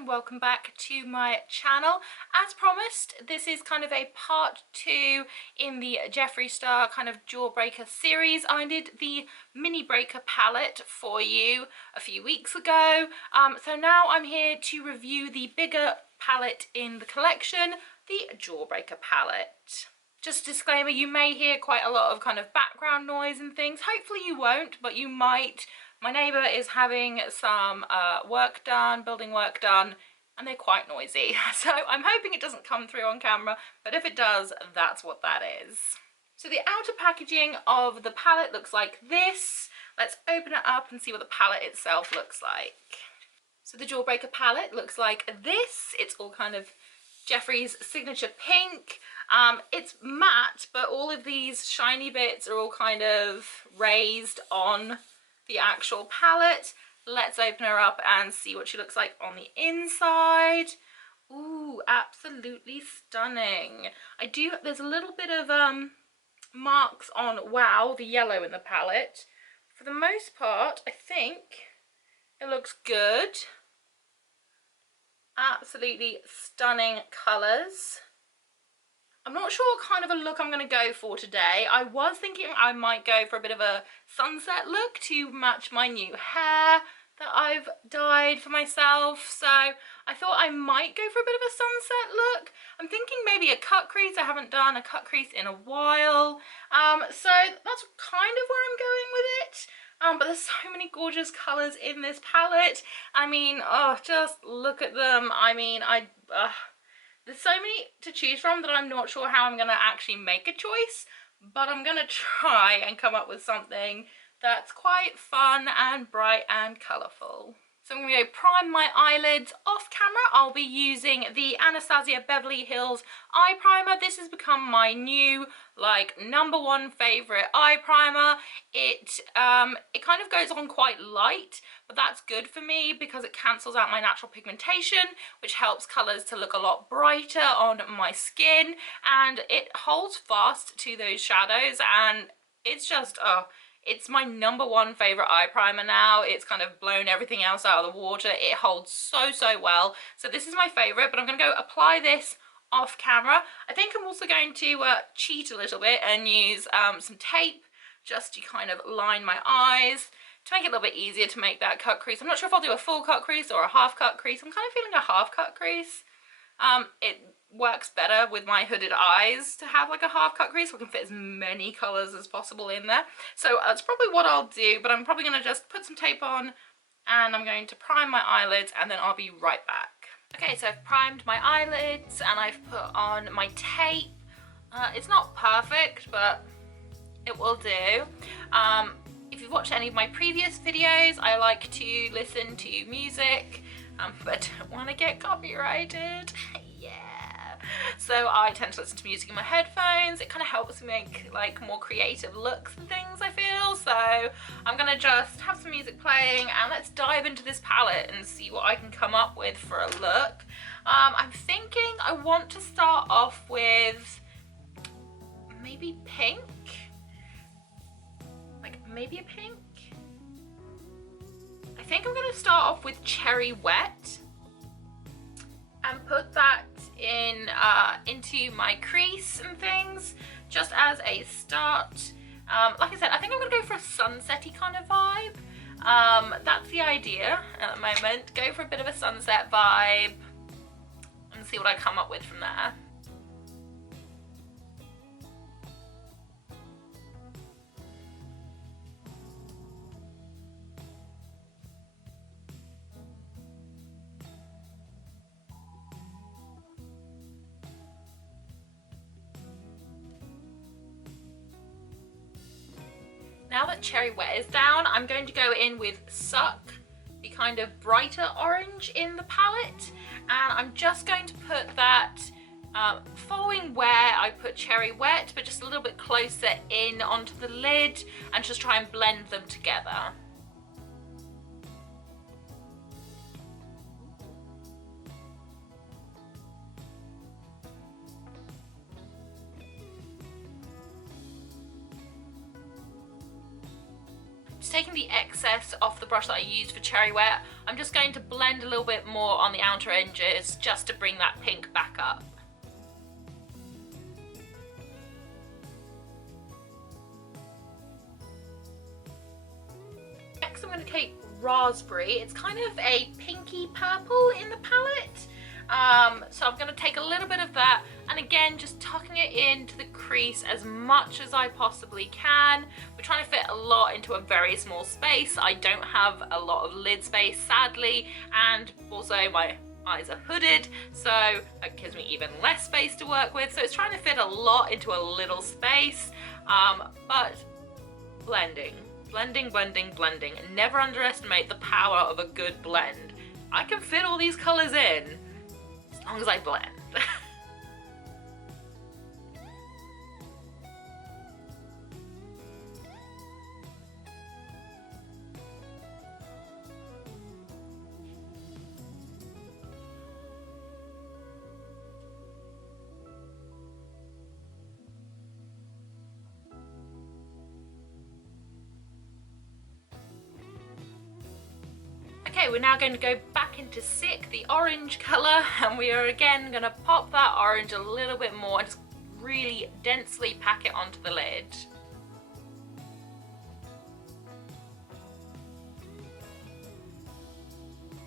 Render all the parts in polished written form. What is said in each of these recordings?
and welcome back to my channel. As promised, this is kind of a part 2 in the Jeffree Star kind of Jawbreaker series. I did the mini breaker palette for you a few weeks ago, so now I'm here to review the bigger palette in the collection, the Jawbreaker palette. Just a disclaimer, you may hear quite a lot of kind of background noise and things. Hopefully you won't, but you might. My neighbour is having some work done, building work done, and they're quite noisy. So I'm hoping it doesn't come through on camera, but if it does, that's what that is. So the outer packaging of the palette looks like this. Let's open it up and see what the palette itself looks like. So the Jawbreaker palette looks like this. It's all kind of Jeffree's signature pink. It's matte, but all of these shiny bits are all kind of raised on the actual palette. Let's open her up and see what she looks like on the inside. Ooh, absolutely stunning. There's a little bit of marks on Wow, the yellow in the palette. For the most part, I think it looks good. Absolutely stunning colours. I'm not sure what kind of a look I'm going to go for today. I was thinking I might go for a bit of a sunset look to match my new hair that I've dyed for myself. So I thought I might go for a bit of a sunset look. I'm thinking maybe a cut crease. I haven't done a cut crease in a while. So that's kind of where I'm going with it. But there's so many gorgeous colours in this palette. I mean, oh, just look at them. I mean, there's so many to choose from that I'm not sure how I'm going to actually make a choice, but I'm going to try and come up with something that's quite fun and bright and colourful. So I'm going to prime my eyelids off camera. I'll be using the Anastasia Beverly Hills eye primer. This has become my new, like, #1 favourite eye primer. It kind of goes on quite light, but that's good for me because it cancels out my natural pigmentation, which helps colours to look a lot brighter on my skin, and it holds fast to those shadows, and it's just, it's my #1 favourite eye primer now. It's kind of blown everything else out of the water. It holds so well. So this is my favourite, but I'm going to go apply this off camera. I think I'm also going to cheat a little bit and use some tape just to kind of line my eyes to make it a little bit easier to make that cut crease. I'm not sure if I'll do a full cut crease or a half cut crease. I'm kind of feeling a half cut crease. It works better with my hooded eyes to have like a half cut crease so I can fit as many colours as possible in there. So that's probably what I'll do, but I'm probably going to just put some tape on and I'm going to prime my eyelids and then I'll be right back. Okay, so I've primed my eyelids and I've put on my tape. It's not perfect, but it will do. If you've watched any of my previous videos, I like to listen to music, but I don't want to get copyrighted. Yeah. So I tend to listen to music in my headphones. It kind of helps me make like more creative looks and things, I feel. So I'm gonna just have some music playing and let's dive into this palette and see what I can come up with for a look. I'm thinking I want to start off with maybe pink. Like maybe a pink. I think I'm gonna start off with Cherry Wet and put that in into my crease and things just as a start. Like I said, I think I'm gonna go for a sunsetty kind of vibe. That's the idea at the moment. Go for a bit of a sunset vibe and see what I come up with from there. Now that Cherry Wet is down, I'm going to go in with Suck, the kind of brighter orange in the palette, and I'm just going to put that following where I put Cherry Wet, but just a little bit closer in onto the lid and just try and blend them together. Just taking the excess off the brush that I used for Cherry Wet, I'm just going to blend a little bit more on the outer edges just to bring that pink back up. Next I'm going to take Raspberry. It's kind of a pinky purple in the palette. So I'm going to take a little bit of that, and again just tucking it into the crease as much as I possibly can. We're trying to fit a lot into a very small space. I don't have a lot of lid space, sadly, and also my eyes are hooded, so that gives me even less space to work with. So it's trying to fit a lot into a little space, but blending. Blending, blending, blending. Never underestimate the power of a good blend. I can fit all these colours in as long as I blend. Okay, we're now going to go back into Sick, the orange colour, and we are again going to pop that orange a little bit more and just really densely pack it onto the lid.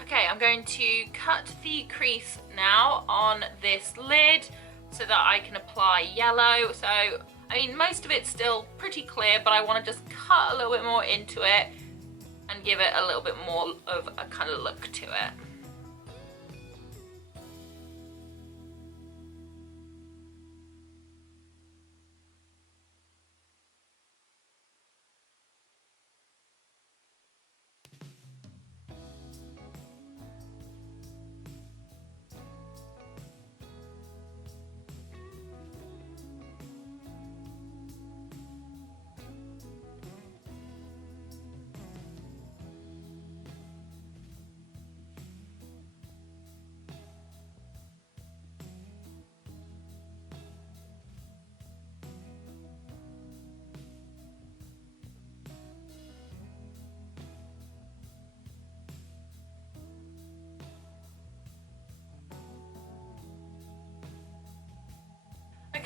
Okay, I'm going to cut the crease now on this lid so that I can apply yellow. So, I mean, most of it's still pretty clear, but I want to just cut a little bit more into it and give it a little bit more of a kind of look to it.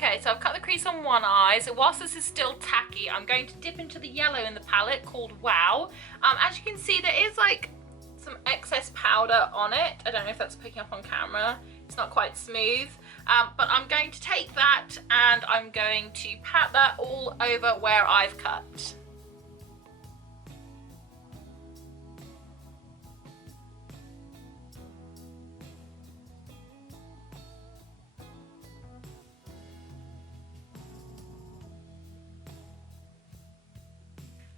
Okay, so I've cut the crease on one eye, so whilst this is still tacky, I'm going to dip into the yellow in the palette called Wow. As you can see, there is like some excess powder on it. I don't know if that's picking up on camera. It's not quite smooth, but I'm going to take that and I'm going to pat that all over where I've cut.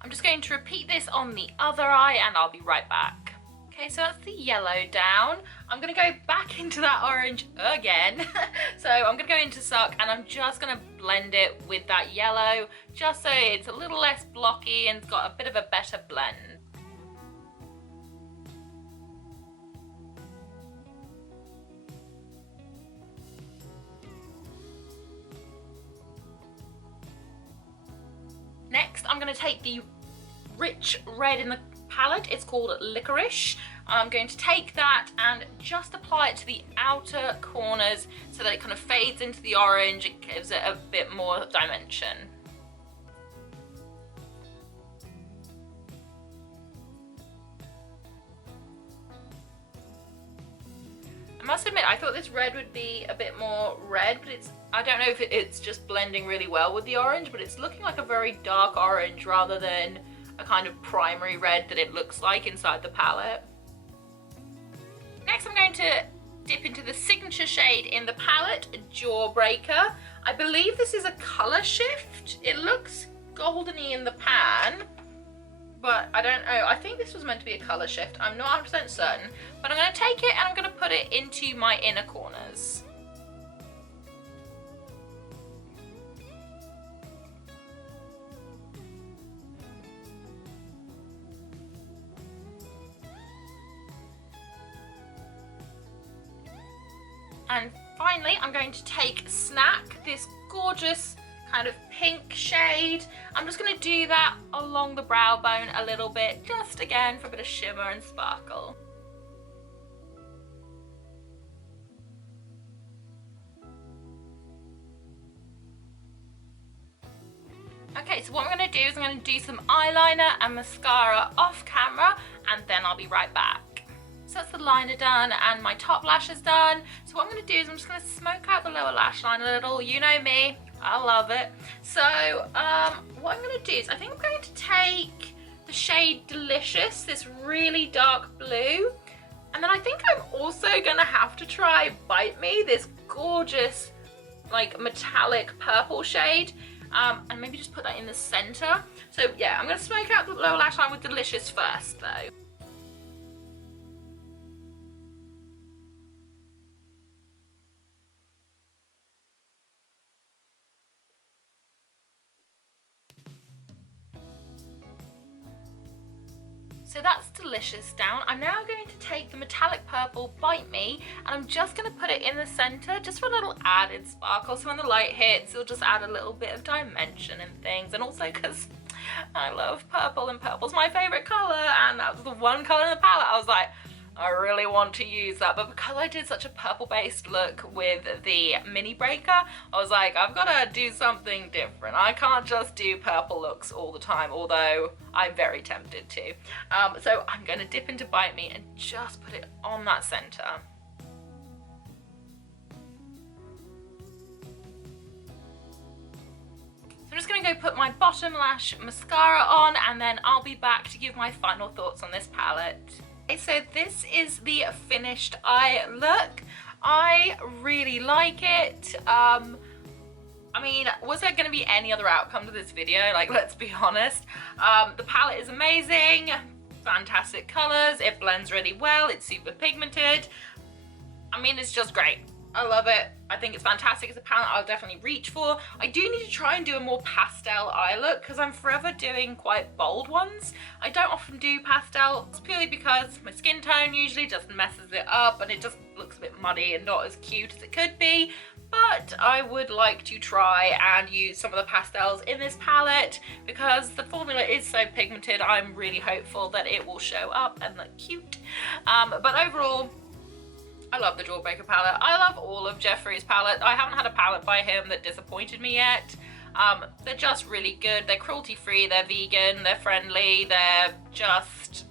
I'm just going to repeat this on the other eye and I'll be right back. Okay, so that's the yellow down. I'm gonna go back into that orange again. So I'm gonna go into Suck and I'm just gonna blend it with that yellow, just so it's a little less blocky and it's got a bit of a better blend. Next, I'm going to take the rich red in the palette. It's called Licorice. I'm going to take that and just apply it to the outer corners so that it kind of fades into the orange. It gives it a bit more dimension. I must admit, I thought this red would be a bit more red, but I don't know if it's just blending really well with the orange, but it's looking like a very dark orange rather than a kind of primary red that it looks like inside the palette. Next, I'm going to dip into the signature shade in the palette, Jawbreaker. I believe this is a color shift. It looks goldeny in the pan, but I don't know. I think this was meant to be a color shift. I'm not 100% certain, but I'm going to take it and I'm going to put it into my inner corners. And finally, I'm going to take Snack, this gorgeous kind of pink shade. I'm just going to do that along the brow bone a little bit, just again for a bit of shimmer and sparkle. Okay, so what I'm going to do is I'm going to do some eyeliner and mascara off camera, and then I'll be right back. So that's the liner done and my top lash is done. So what I'm going to do is I'm just going to smoke out the lower lash line a little. You know me, I love it. So what I'm going to do is I think I'm going to take the shade Delicious, this really dark blue. And then I think I'm also going to have to try Bite Me, this gorgeous like metallic purple shade. And maybe just put that in the center. So yeah, I'm going to smoke out the lower lash line with Delicious first though. So that's Delicious down. I'm now going to take the metallic purple Bite Me, and I'm just going to put it in the center just for a little added sparkle. So when the light hits, it'll just add a little bit of dimension and things. And also because I love purple and purple's my favorite color, and that was the one color in the palette I was like, I really want to use that. But because I did such a purple based look with the mini breaker, I was like, I've got to do something different. I can't just do purple looks all the time, although I'm very tempted to. So I'm going to dip into Bite Me and just put it on that center. So I'm just going to go put my bottom lash mascara on, and then I'll be back to give my final thoughts on this palette. Okay, so this is the finished eye look. I really like it. I mean, was there going to be any other outcome to this video? Like, let's be honest. The palette is amazing, fantastic colors, it blends really well, it's super pigmented. I mean, it's just great. I love it. I think it's fantastic. It's a palette I'll definitely reach for. I do need to try and do a more pastel eye look because I'm forever doing quite bold ones. I don't often do pastels purely because my skin tone usually just messes it up and it just looks a bit muddy and not as cute as it could be. But I would like to try and use some of the pastels in this palette because the formula is so pigmented. I'm really hopeful that it will show up and look cute. But overall, I love the Jawbreaker palette. I love all of Jeffree's palette. I haven't had a palette by him that disappointed me yet. They're just really good. They're cruelty free, they're vegan, they're friendly, they're just,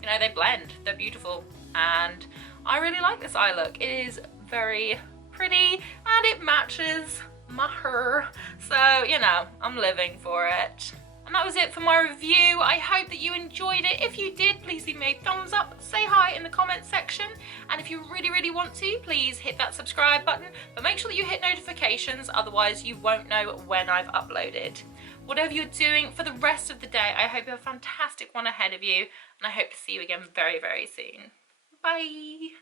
you know, they blend. They're beautiful. And I really like this eye look. It is very pretty and it matches my hair. So, you know, I'm living for it. And that was it for my review. I hope that you enjoyed it. If you did, please leave me a thumbs up, say hi in the comments section. And if you really want to, please hit that subscribe button. But make sure that you hit notifications, otherwise you won't know when I've uploaded. Whatever you're doing for the rest of the day, I hope you have a fantastic one ahead of you. And I hope to see you again very soon. Bye.